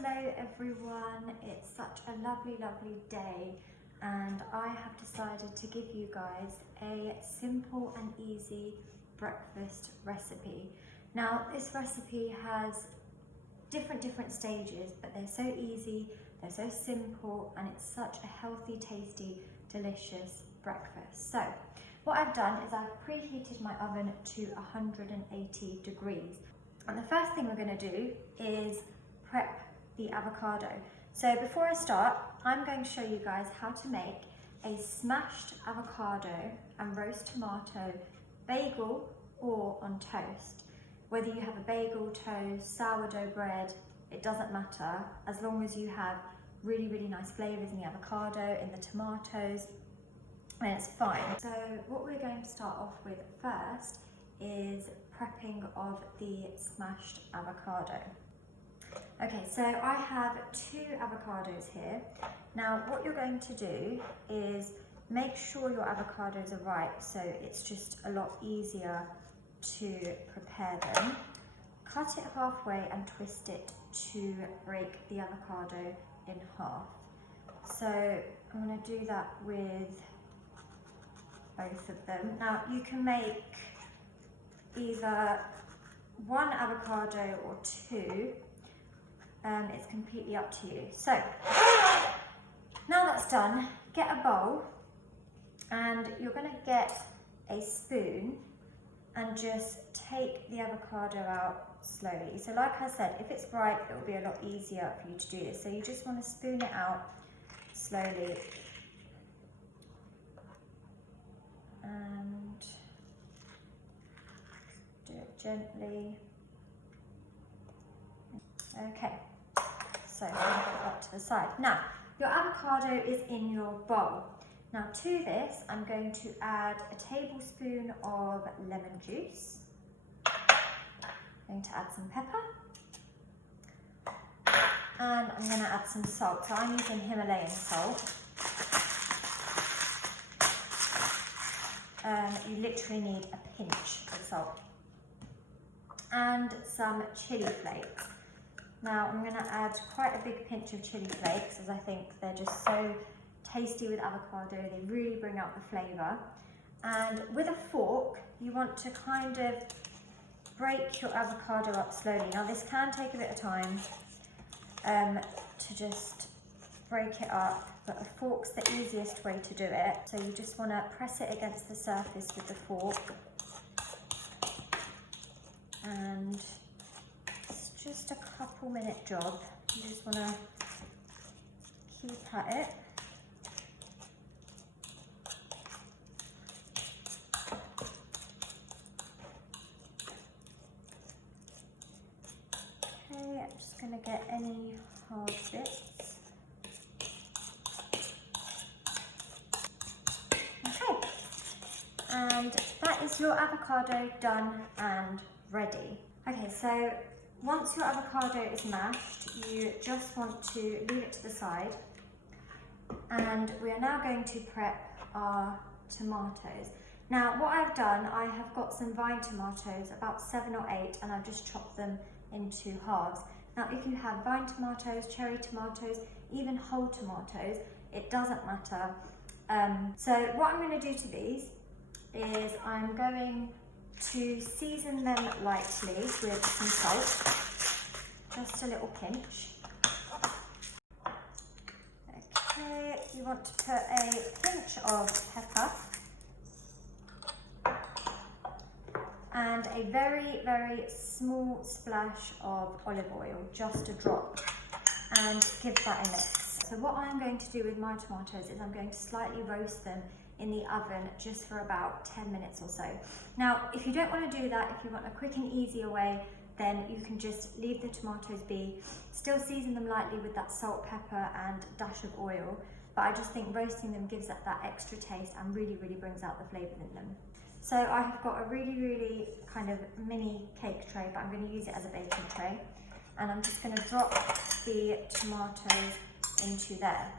Hello everyone, it's such a lovely day and I have decided to give you guys a simple and easy breakfast recipe. Now this recipe has different stages, but they're so easy, they're so simple, and it's such a healthy, tasty, delicious breakfast. So what I've done is I've preheated my oven to 180 degrees. And the first thing we're going to do is prep the avocado. So before I start, I'm going to show you guys how to make a smashed avocado and roast tomato bagel or on toast. Whether you have a bagel, toast, sourdough bread, it doesn't matter, as long as you have really nice flavors in the avocado, in the tomatoes, and it's fine. So what we're going to start off with first is prepping of the smashed avocado. Okay, so I have 2 avocados here. Now what you're going to do is make sure your avocados are ripe, so it's just a lot easier to prepare them. Cut it halfway and twist it to break the avocado in half. So I'm going to do that with both of them. Now you can make either 1 avocado or 2. It's completely up to you. So now that's done, get a bowl and you're going to get a spoon and just take the avocado out slowly. So like I said, if it's ripe, it will be a lot easier for you to do this. So you just want to spoon it out slowly and do it gently. Okay, so I'm going to put that to the side. Now, your avocado is in your bowl. Now to this, I'm going to add a tablespoon of lemon juice. I'm going to add some pepper. And I'm going to add some salt. So I'm using Himalayan salt. You literally need a pinch of salt. And some chilli flakes. Now I'm going to add quite a big pinch of chilli flakes, as I think they're just so tasty with avocado. They really bring out the flavour. And with a fork, you want to kind of break your avocado up slowly. Now this can take a bit of time to just break it up, but a fork's the easiest way to do it. So you just want to press it against the surface with the fork. And it's just a couple minute job. You just want to keep at it. Okay, I'm just going to get any hard bits. Okay, and that is your avocado done and ready. Okay, so once your avocado is mashed, you just want to leave it to the side. And we are now going to prep our tomatoes. Now what I've done, I have got some vine tomatoes, about 7 or 8, and I've just chopped them into halves. Now if you have vine tomatoes, cherry tomatoes, even whole tomatoes, it doesn't matter. So what I'm going to do to these is I'm going to season them lightly with some salt, just a little pinch. Okay, you want to put a pinch of pepper and a very small splash of olive oil, just a drop, and give that a mix. So what I'm going to do with my tomatoes is I'm going to slightly roast them in the oven just for about 10 minutes or so. Now, if you don't want to do that, if you want a quick and easier way, then you can just leave the tomatoes be, still season them lightly with that salt, pepper and dash of oil, but I just think roasting them gives it that extra taste and really brings out the flavour in them. So I have got a really kind of mini cake tray, but I'm going to use it as a baking tray, and I'm just going to drop the tomatoes into there.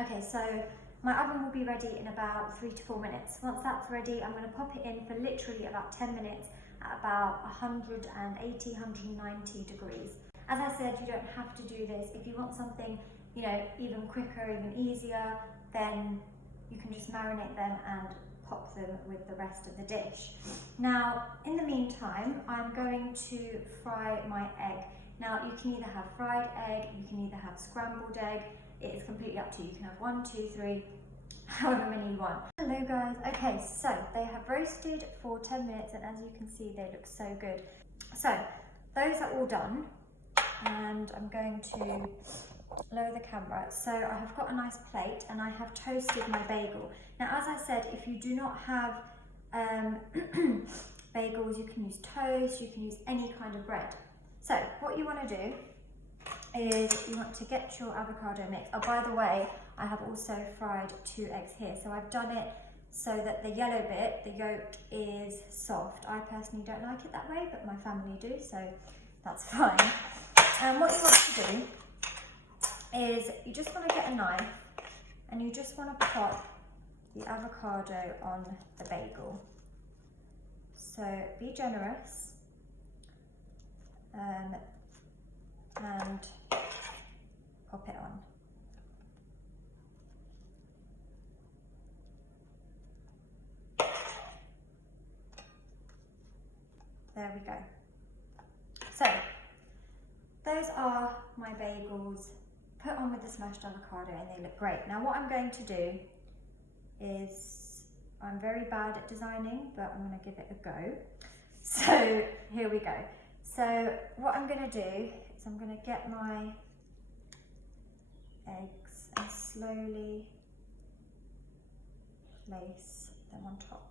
Okay, so my oven will be ready in about 3 to 4 minutes. Once that's ready, I'm going to pop it in for literally about 10 minutes at about 180, 190 degrees. As I said, you don't have to do this. If you want something, you know, even quicker, even easier, then you can just marinate them and pop them with the rest of the dish. Now, in the meantime, I'm going to fry my egg. Now, you can either have fried egg, you can either have scrambled egg. It is completely up to you. You can have 1, 2, 3, however many you want. Hello guys. Okay, so they have roasted for 10 minutes and as you can see, they look so good. So, those are all done and I'm going to lower the camera. So I have got a nice plate and I have toasted my bagel. Now, as I said, if you do not have bagels, you can use toast, you can use any kind of bread. So what you want to do is you want to get your avocado mix. Oh, by the way, I have also fried 2 eggs here. So I've done it so that the yellow bit, the yolk, is soft. I personally don't like it that way, but my family do, so that's fine. And what you want to do is you just want to get a knife and you just want to pop the avocado on the bagel. So be generous and pop it on. There we go. So those are my bagels put on with the smashed avocado and they look great. Now what I'm going to do is, I'm very bad at designing, but I'm going to give it a go. So here we go. So what I'm going to do is I'm going to get my eggs and slowly place them on top.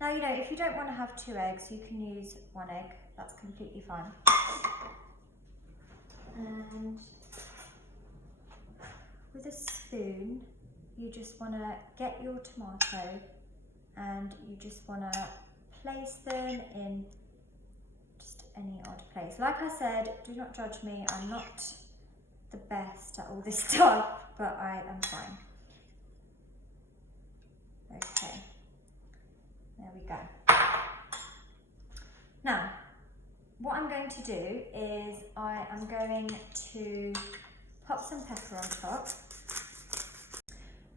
Now, you know, if you don't want to have 2 eggs, you can use 1 egg. That's completely fine. And with a spoon, you just want to get your tomato and you just want to place them in just any odd place. Like I said, do not judge me. I'm not the best at all this stuff, but I am fine. Okay, there we go. Now, what I'm going to do is I am going to pop some pepper on top.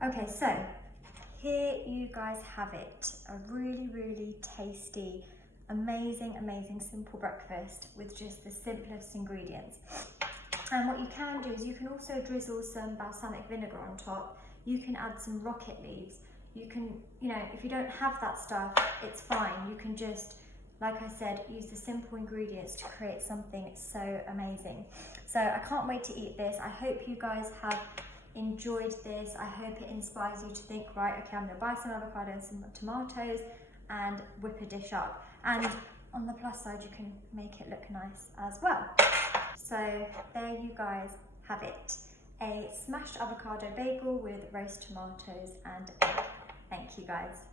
Okay, so here you guys have it. A really, really tasty, amazing, amazing simple breakfast with just the simplest ingredients. And what you can do is you can also drizzle some balsamic vinegar on top. You can add some rocket leaves. You can, you know, if you don't have that stuff, it's fine. You can just, like I said, use the simple ingredients to create something so amazing. So I can't wait to eat this. I hope you guys have enjoyed this. I hope it inspires you to think, right, okay, I'm gonna buy some avocado and some tomatoes and whip a dish up. And on the plus side, you can make it look nice as well. So there you guys have it. A smashed avocado bagel with roast tomatoes and egg. Thank you guys.